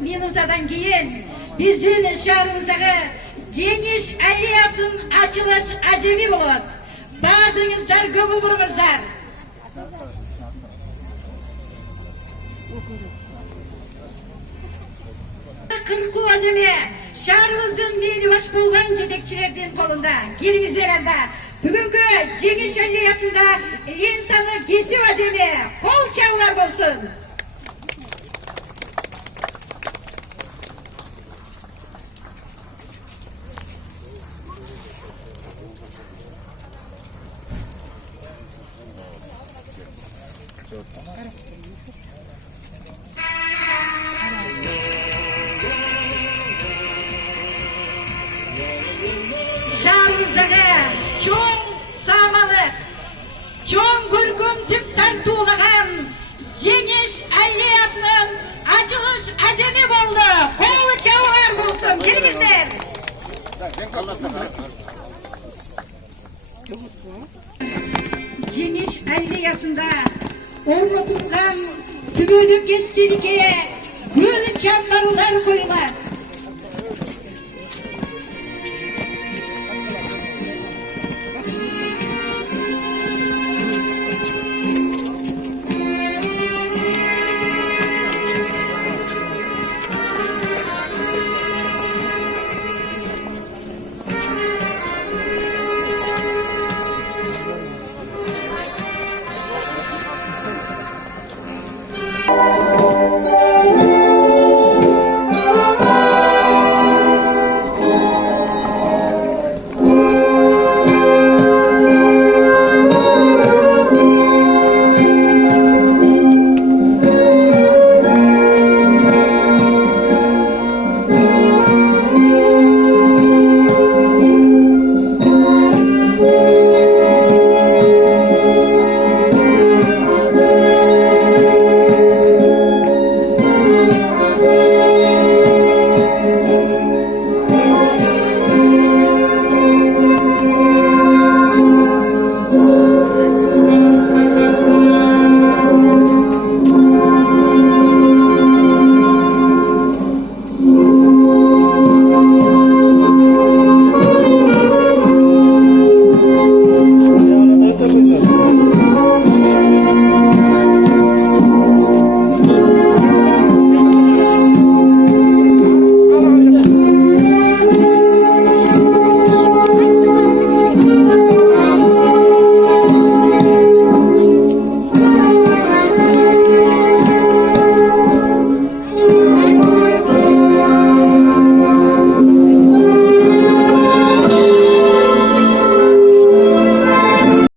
minutadan keyin bizning shahrimizdagi Jengish aleyasının açılış acemi bo'ladi. Bardingizlar, ko'p bo'ldingizlar. Qirqu acemi shahrimizdan benibash bo'lgan yetakchilarning qo'lida. Kelingizlar, bugungi Jengish aleyasida lentani kesib acemi qo'l chavlar bo'lsin. Shahrimizdagi cho'ng samalık, cho'ng ko'rkam deb tartuvlagan Jengish aleyasının açılış acemi bo'ldi. Qo'li chavlar bo'lsin. Kelingizlar. Jengish aleyasında o'rnatilgan tümödük estetikaya gül çambarlar koyular.